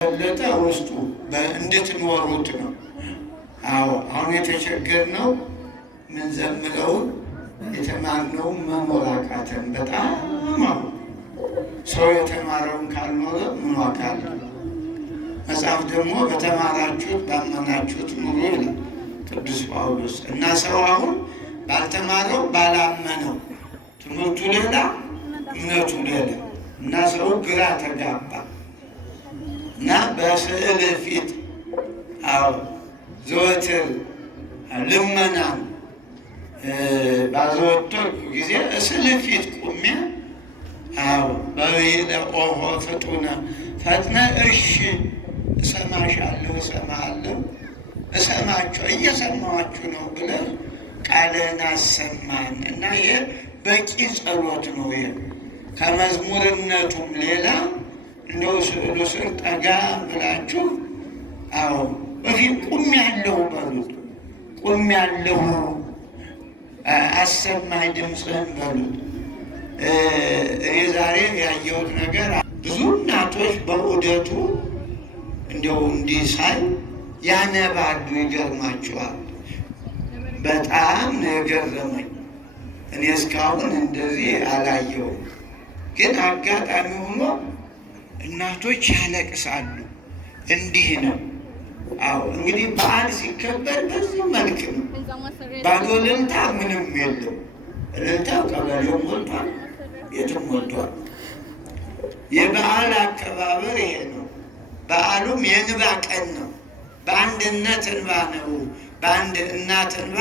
በለጠ ውስጡ እንድትኖሩት ነው። አዎ አሁን የተቸገርነው ምን ዘምረውን የተማርነውን መኖር አቃተን። በጣም አሁን ሰው የተማረውን ካልኖረ ምን ዋጋ አለው? መጽሐፍ ደግሞ በተማራችሁት ባመናችሁት ኑሩ ይላል ቅዱስ ጳውሎስ። እና ሰው አሁን ባልተማረው ባላመነው ትምህርቱ ሌላ እምነቱ ሌላ እና ሰው ግራ ተጋባ እና በስዕል ፊት ዘወትር ልመናን ባዘወተርኩ ጊዜ እስል ፊት ቁሜ በይለ ኦሆ ፍጡነ ፈጥነ እሺ እሰማሻለሁ እሰማሃለሁ እየሰማኋችሁ ነው ብለህ ቃልህን አሰማን እና ይሄ በቂ ጸሎት ነው። ይሄ ከመዝሙርነቱም ሌላ እንደው ስዕሉ ስር ጠጋ ብላችሁ በፊት ቁሜያለሁ በሉት። ቁሜያለሁ አሰማኝ ድምፅህን በሉት። እኔ ዛሬ ያየሁት ነገር ብዙ እናቶች በዑደቱ እንደው እንዲህ ሳይ ያነባሉ። ይገርማችኋል። በጣም ነው የገረመኝ። እኔ እስካሁን እንደዚህ አላየሁም። ግን አጋጣሚ ሆኖ እናቶች ያለቅሳሉ። እንዲህ ነው። እንግዲህ በዓል ሲከበር በዚህ መልክ ነው። ባዶ እልልታ ምንም የለም። እልልታው ቀበሌው ሞልቷል፣ የትም ሞልቷል። የበዓል አከባበር ይሄ ነው። በዓሉም የንባ ቀን ነው። በአንድነት እንባ ነው። በአንድ እናት እንባ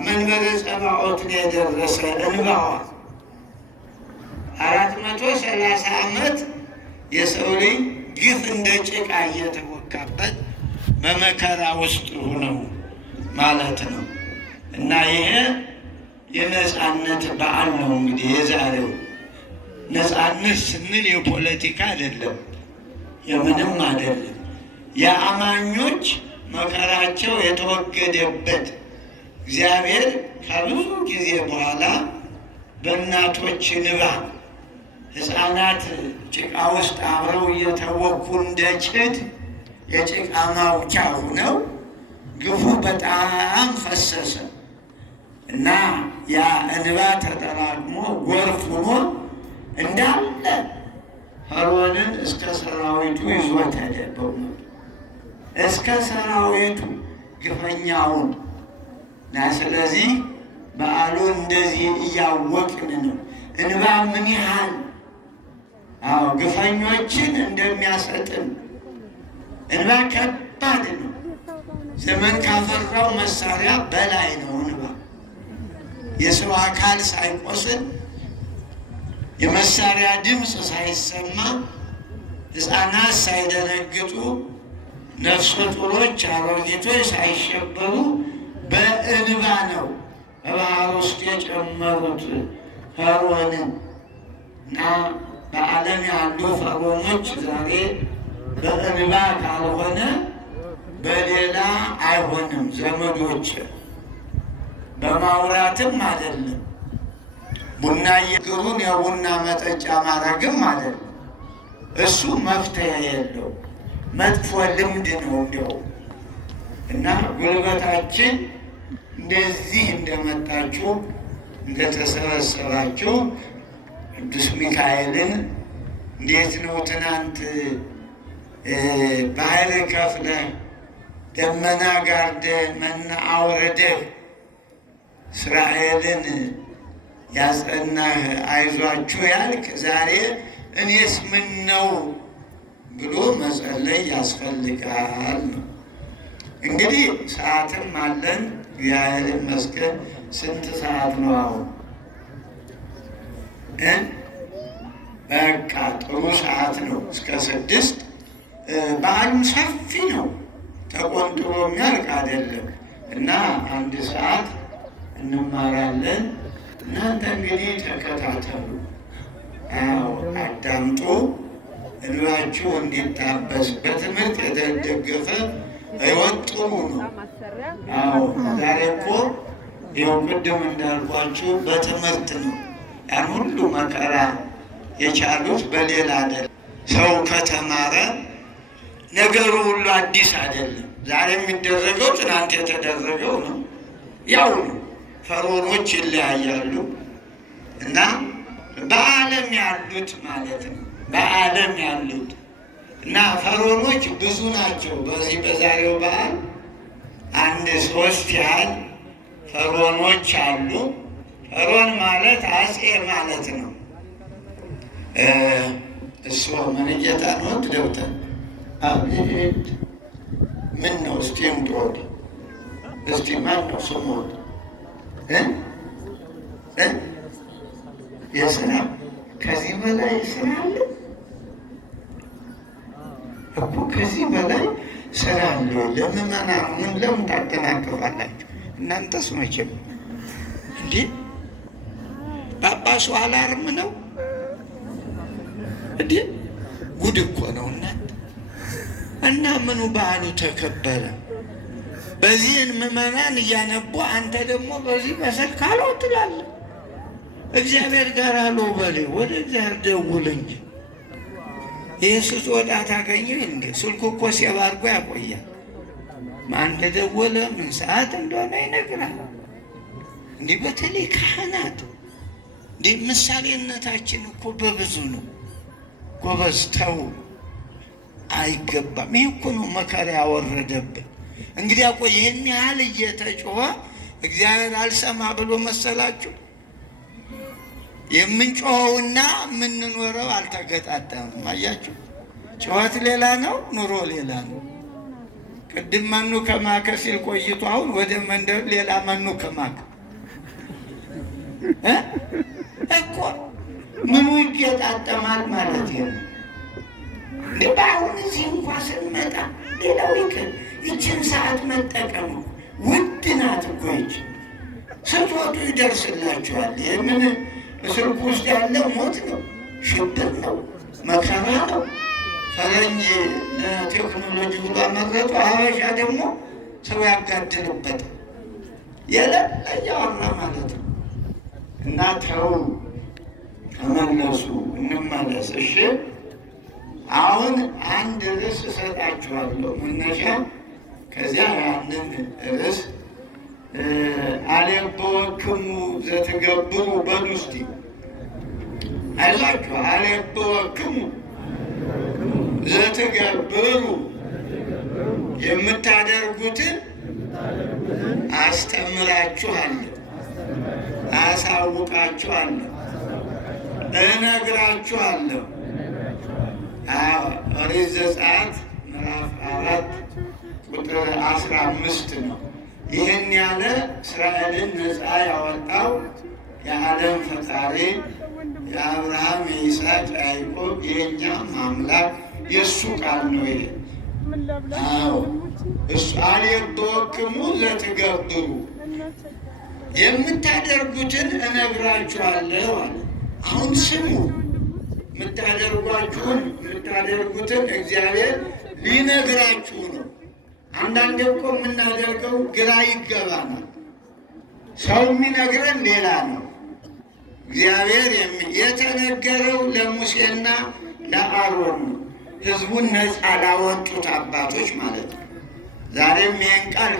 መንበረ ጸባዖትን የደረሰ እንባዋ 430 ዓመት የሰው ልጅ ግፍ እንደ ጭቃ እየተወካበት በመከራ ውስጥ ሆነው ማለት ነው። እና ይሄ የነፃነት በዓል ነው። እንግዲህ የዛሬው ነፃነት ስንል የፖለቲካ አይደለም፣ የምንም አይደለም። የአማኞች መከራቸው የተወገደበት እግዚአብሔር ከብዙ ጊዜ በኋላ በእናቶች እንባ ሕፃናት ጭቃ ውስጥ አብረው እየተወኩ እንደ ጭድ የጭቃ ማውጫ ሆነው ግፉ በጣም ፈሰሰ እና ያ እንባ ተጠራቅሞ ጎርፍ ሆኖ እንዳለ ፈርዖንን እስከ ሰራዊቱ ይዞት ሄደ። እስከ ሰራዊቱ ግፈኛውን እና ስለዚህ በዓሉ እንደዚህ እያወቅን ነው። እንባ ምን ያህል ግፈኞችን እንደሚያሰጥም እንባ ከባድ ነው። ዘመን ካፈራው መሳሪያ በላይ ነው እንባ። የሰው አካል ሳይቆስል የመሳሪያ ድምፅ ሳይሰማ ሕፃናት ሳይደነግጡ ነፍሰ ጡሮች አሮጊቶች ሳይሸበሩ በእንባ ነው በባህር ውስጥ የጨመሩት ፈርዖንን እና በዓለም ያሉ ፈርዖኖች ዛሬ በእንባ ካልሆነ በሌላ አይሆንም። ዘመዶች በማውራትም አይደለም፣ ቡና እየግሩን የቡና መጠጫ ማድረግም አይደለም። እሱ መፍትሄ የለው፣ መጥፎ ልምድ ነው እንዲያው እና ጉልበታችን እንደዚህ እንደመጣችሁ እንደተሰበሰባችሁ ቅዱስ ሚካኤልን እንዴት ነው ትናንት ባህር ከፍለህ ደመና ጋርደህ መና አውርደህ እስራኤልን ያጸናህ አይዟችሁ ያልክ ዛሬ እኔስ ምን ነው ብሎ መጸለይ ያስፈልጋል ነው። እንግዲህ ሰዓትም አለን። እግዚአብሔር ይመስገን። ስንት ሰዓት ነው አሁን? በቃ ጥሩ ሰዓት ነው። እስከ 6 በዓሉም ሰፊ ነው፣ ተቆንጥሮ የሚያልቅ አይደለም እና 1 ሰዓት እንማራለን። እናንተ እንግዲህ ተከታተሉ፣ አዳምጡ፣ እንባችሁ እንዲታበስ በትምህርት የተደገፈ ሕይወት ጥሩ ነው። ዛሬ እኮ ይኸው ቅድም እንዳልኳችሁ በትምህርት ነው ያን ሁሉ መከራ የቻሉት በሌላ አይደለም። ሰው ከተማረ ነገሩ ሁሉ አዲስ አይደለም። ዛሬ የሚደረገው ትናንት የተደረገው ነው፣ ያው ነው። ፈርዖኖች ይለያያሉ እና በዓለም ያሉት ማለት ነው። በዓለም ያሉት እና ፈርዖኖች ብዙ ናቸው። በዚህ በዛሬው በዓል አንድ 3 ያህል ፈርዖኖች አሉ። ፈርዖን ማለት አጼ ማለት ነው። እሱ መንጌታ ነው ደውተን አቤት ምን ነው እስቲ እንዶድ እስቲ ማን ነው ስሙ የስራ ከዚህ በላይ ስራ አለ እኮ ከዚህ በላይ ስራ አለ። ለምዕመናን ለምን ታደናቅፋላችሁ እናንተስ? መቼም እንዴ ጳጳሱ አላርም ነው እንዴ? ጉድ እኮ ነው እናንተ። እና ምኑ በዓሉ ተከበረ። በዚህን ምዕመናን እያነቡ አንተ ደግሞ በዚህ በስልክ አለው ትላለህ። እግዚአብሔር ጋር አለው በሌ ወደ እግዚአብሔር ደውል እንጂ ይህ ስትወጣ ታገኘው እንዴ? ስልኩ እኮ ሲባርጎ ያቆያል። ማን እንደደወለ ምን ሰዓት እንደሆነ ይነግራል። እንዲህ በተለይ ካህናት እንዲህ ምሳሌነታችን እኮ በብዙ ነው። ጎበዝ ተው፣ አይገባም። ይህ እኮ ነው መከራ ያወረደብን። እንግዲህ እኮ ይህን ያህል እየተጮኸ እግዚአብሔር አልሰማ ብሎ መሰላችሁ? የምንጮኸውና የምንኖረው አልተገጣጠምም። አያችሁ፣ ጩኸት ሌላ ነው፣ ኑሮ ሌላ ነው። ቅድም መኑ ከማከ ሲል ቆይቶ አሁን ወደ መንደር ሌላ መኑ ከማከ እኮ ምኑ ይገጣጠማል ማለት ነው። በአሁን እዚህ እንኳ ስንመጣ ሌላው ይቅር፣ ይችን ሰዓት መጠቀሙ ውድ ናት እኮ ይች። ስትወጡ ይደርስላችኋል። የምን ስልኩ ውስጥ ያለው ሞት ነው፣ ሽብር ነው፣ መከራ ነው። ፈረንጅ ለቴክኖሎጂ ብሎ መረጡ፣ ሀበሻ ደግሞ ሰው ያጋድልበታል። የሌለ እያወራ ማለት ነው። እና ተው ተመለሱ፣ እንመለስ። እሺ አሁን አንድ ርዕስ እሰጣችኋለሁ መነሻ። ከዚያ ያንን ርዕስ አሌበወክሙ ዘትገብሩ በሉ እስቲ። አይዟችሁ፣ አሌበወክሙ ዘትገብሩ የምታደርጉትን አስተምራችኋለሁ፣ አሳውቃችኋለሁ፣ እነግራችኋለሁ። ኦሪት ዘጸአት ምዕራፍ 4 ቁጥር 15 ነው። ይህን ያለ እስራኤልን ነፃ ያወጣው የዓለም ፈጣሪ የአብርሃም የይስሐቅ ያዕቆብ የእኛ አምላክ የእሱ ቃል ነው። ይሄ እሱ አሌበወክሙ ዘትገብሩ የምታደርጉትን እነግራችኋለሁ አለ። አሁን ስሙ፣ የምታደርጉትን እግዚአብሔር ሊነግራችሁ ነው። አንዳንዴ እኮ የምናደርገው ግራ ይገባናል። ሰው የሚነግረን ሌላ ነው። እግዚአብሔር የተነገረው ለሙሴና ለአሮን ነው፣ ሕዝቡን ነፃ ላወጡት አባቶች ማለት ነው። ዛሬም ይህን ቃል